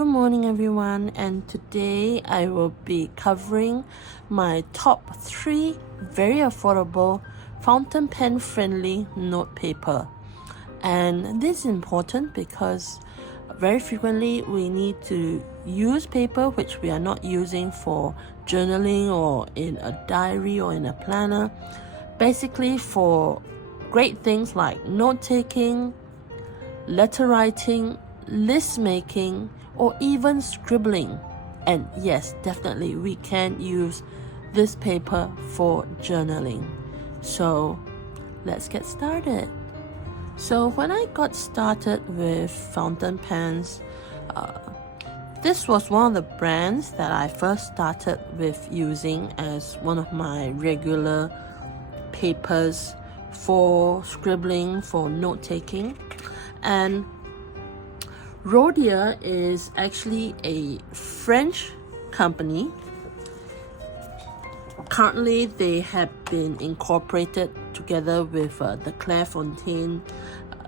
Good morning everyone, and today I will be covering my top 3 very affordable fountain pen friendly note paper. And this is important because very frequently we need to use paper which we are not using for journaling or in a diary or in a planner, basically for great things like note taking, letter writing, list making, or even scribbling. And yes, definitely we can use this paper for journaling. So let's get started. So when I got started with fountain pens, this was one of the brands that I first started with using as one of my regular papers for scribbling, for note taking. And Rhodia is actually a French company. Currently, they have been incorporated together with the Clairefontaine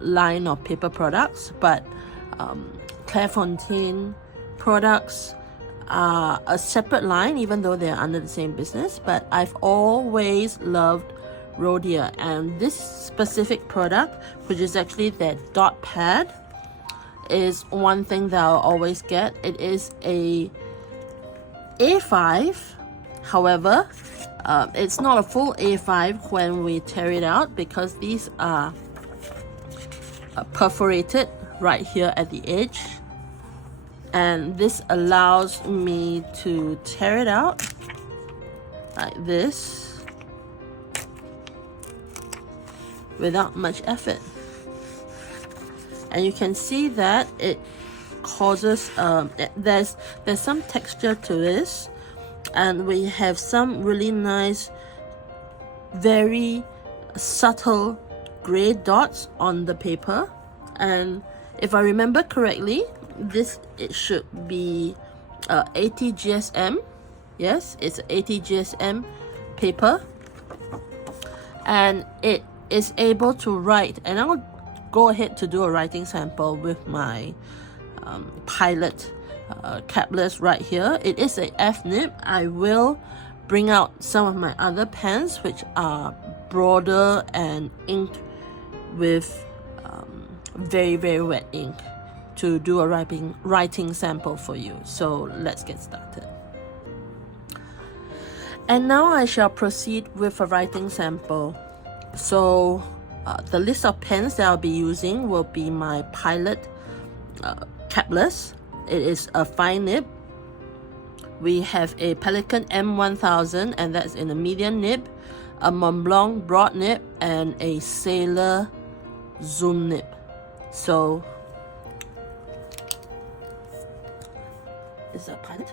line of paper products, but Clairefontaine products are a separate line even though they're under the same business. But I've always loved Rhodia, and this specific product, which is actually their dot pad, is one thing that I'll always get. It is a A5, however, it's not a full A5 when we tear it out because these are perforated right here at the edge, and this allows me to tear it out like this without much effort. And you can see that it causes there's some texture to this, and we have some really nice, very subtle gray dots on the paper. And if I remember correctly, it should be 80 GSM. Yes, it's 80 GSM paper, and it is able to write. And I'll go ahead to do a writing sample with my Pilot capless right here. It is a F nib. I will bring out some of my other pens which are broader and inked with very wet ink to do a writing sample for you. So let's get started. And now I shall proceed with a writing sample. So the list of pens that I'll be using will be my Pilot capless. It is a fine nib. We have a Pelikan M1000, and that's in a medium nib, a Montblanc broad nib, and a Sailor zoom nib. So this is a Pilot.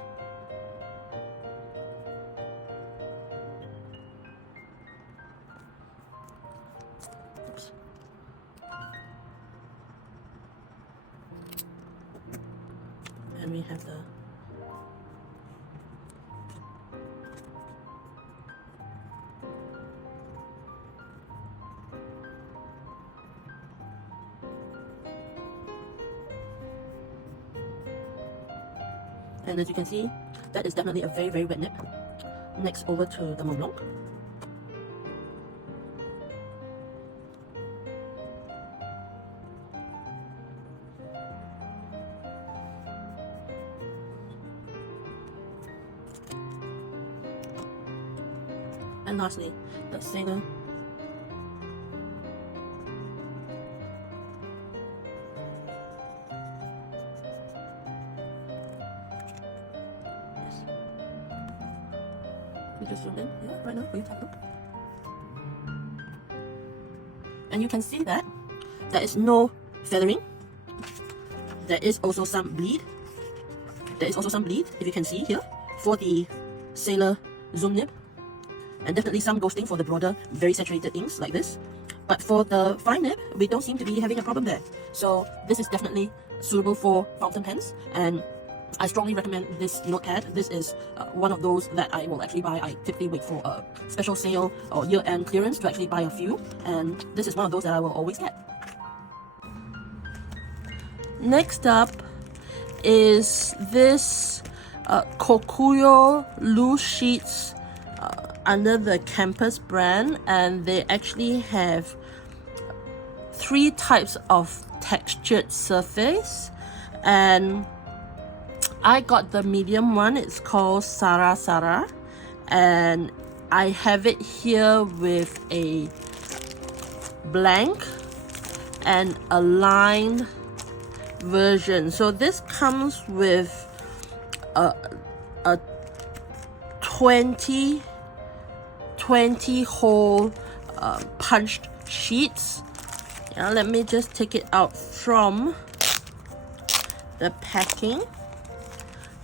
And we have the and as you can see, that is definitely a very wet nib. Next, over to the Montblanc. And lastly, the Sailor. Yes. We just zoom in here right now for you to have a look. And you can see that there is no feathering. There is also some bleed. If you can see here, for the Sailor zoom nib. And definitely some ghosting for the broader, very saturated inks like this. But for the fine nib, we don't seem to be having a problem there. So this is definitely suitable for fountain pens, and I strongly recommend this notepad. This is one of those that I will actually buy. I typically wait for a special sale or year-end clearance to actually buy a few, and this is one of those that I will always get. Next up is this Kokuyo loose sheets under the Campus brand, and they actually have 3 types of textured surface, and I got the medium one. It's called Sara Sara, and I have it here with a blank and a lined version. So this comes with a 20 hole punched sheets. Now let me just take it out from the packing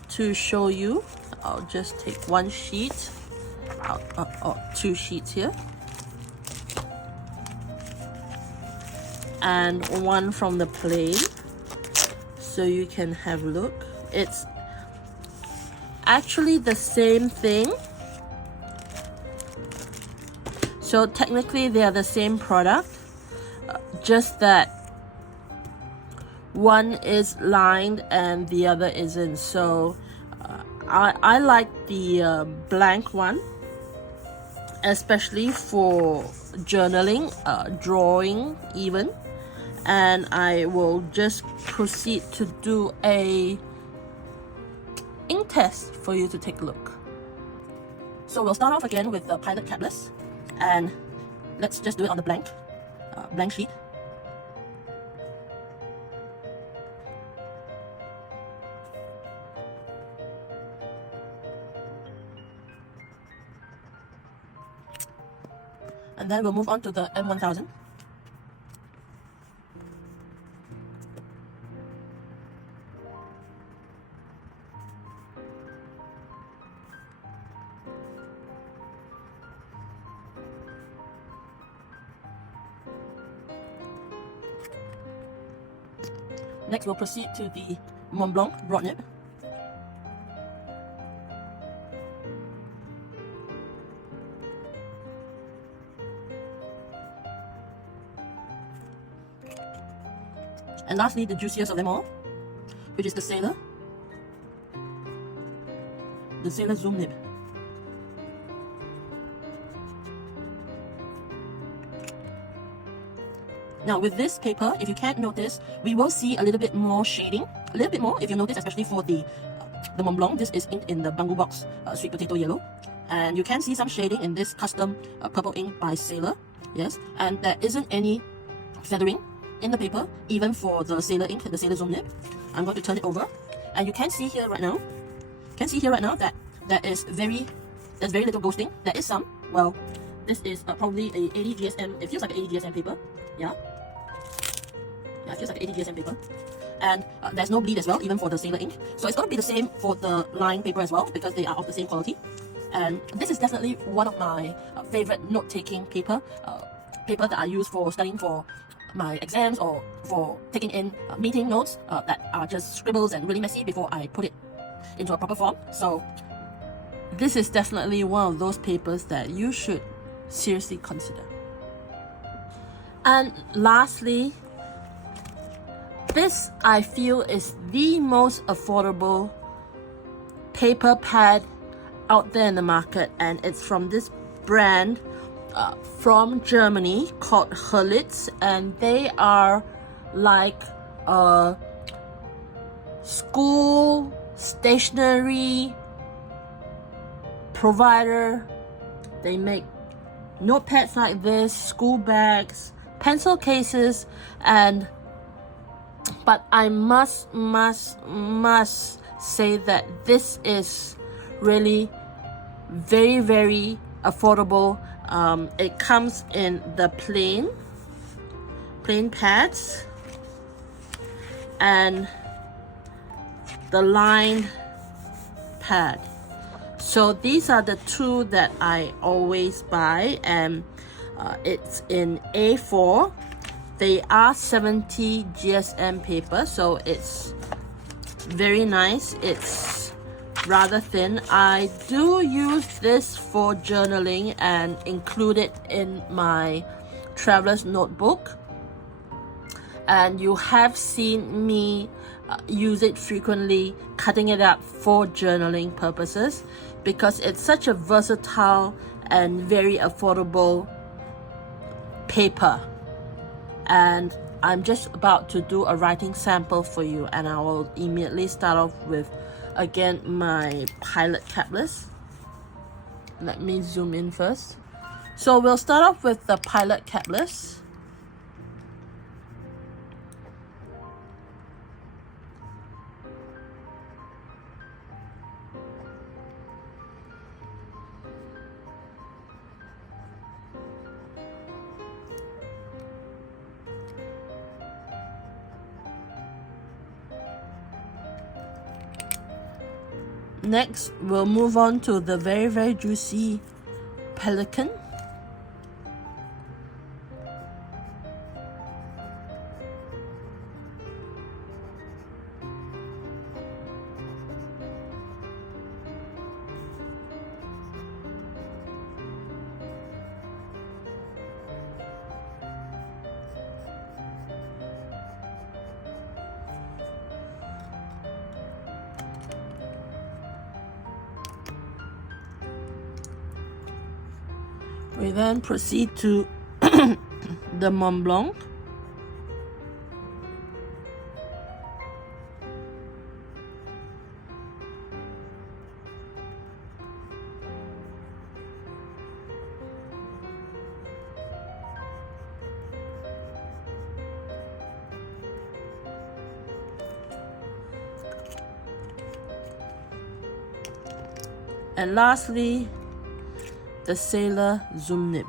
to show you. I'll just take 1 sheet out, or 2 sheets here, and 1 from the plain, so you can have a look. It's actually the same thing, so technically they are the same product, just that one is lined and the other isn't. So I like the blank one, especially for journaling, drawing even. And I will just proceed to do a ink test for you to take a look. So we'll start off again with the Pilot capless, and let's just do it on the blank sheet. And then we'll move on to the M1000. Next, we'll proceed to the Montblanc broad nib. And lastly, the juiciest of them all, which is the Sailor Zoom nib. Now with this paper, if you can't notice, we will see a little bit more shading, a little bit more if you notice, especially for the Montblanc. This is inked in the Bamboo Box sweet potato yellow, and you can see some shading in this custom purple ink by Sailor. Yes, and there isn't any feathering in the paper, even for the Sailor ink, the Sailor Zoom nib. I'm going to turn it over, and you can see here right now, that there's very little ghosting. There is some. Well, this is probably a 80 GSM. It feels like an 80 GSM paper. Yeah, it feels like an 80 GSM paper. And there's no bleed as well, even for the Sailor ink. So it's going to be the same for the line paper as well, because they are of the same quality. And this is definitely one of my favorite note-taking paper that I use for studying for my exams, or for taking in meeting notes that are just scribbles and really messy before I put it into a proper form. So this is definitely one of those papers that you should seriously consider. And lastly, this I feel is the most affordable paper pad out there in the market, and it's from this brand from Germany called Herlitz, and they are like a school stationery provider. They make notepads like this, school bags, pencil cases, but I must say that this is really very, very affordable. It comes in the plain pads and the lined pad. So these are the two that I always buy, and it's in A4. They are 70 GSM paper, so it's very nice. It's rather thin. I do use this for journaling and include it in my traveler's notebook. and you have seen me use it frequently, cutting it up for journaling purposes, because it's such a versatile and very affordable paper. And I'm just about to do a writing sample for you, and I will immediately start off with, again, my Pilot capless. Let me zoom in first. So we'll start off with the Pilot capless. Next, we'll move on to the very juicy Pelikan. We then proceed to the Montblanc. And lastly, the Sailor Zoom Nib.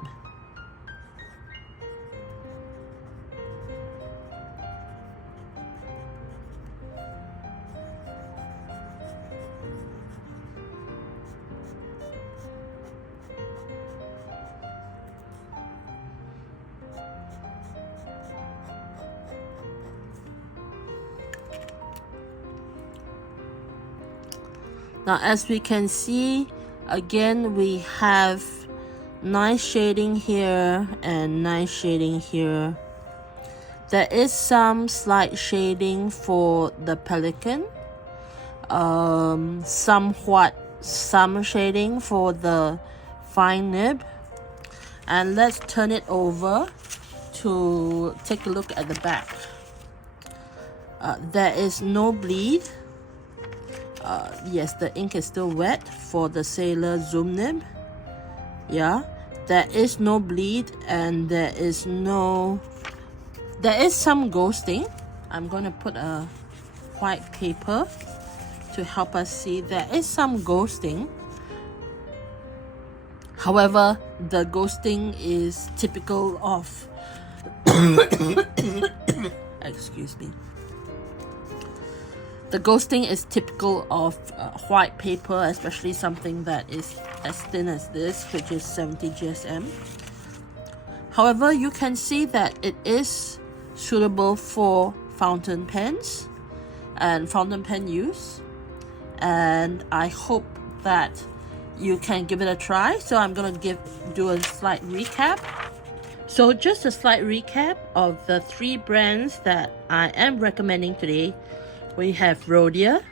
Now, as we can see, again, we have nice shading here and nice shading here. There is some slight shading for the Pelikan, some shading for the fine nib. And let's turn it over to take a look at the back. There is no bleed. Yes, the ink is still wet for the Sailor Zoom Nib. Yeah, there is no bleed, and there is some ghosting. I'm going to put a white paper to help us see. There is some ghosting. However, the ghosting is typical of excuse me. The ghosting is typical of white paper, especially something that is as thin as this, which is 70 GSM. However, you can see that it is suitable for fountain pens and fountain pen use. And I hope that you can give it a try. So I'm going to do a slight recap. So just a slight recap of the 3 brands that I am recommending today. We have Rhodia,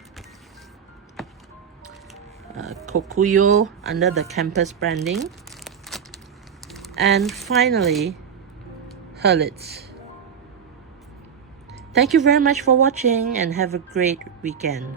Kokuyo under the campus branding, and finally Herlitz. Thank you very much for watching, and have a great weekend.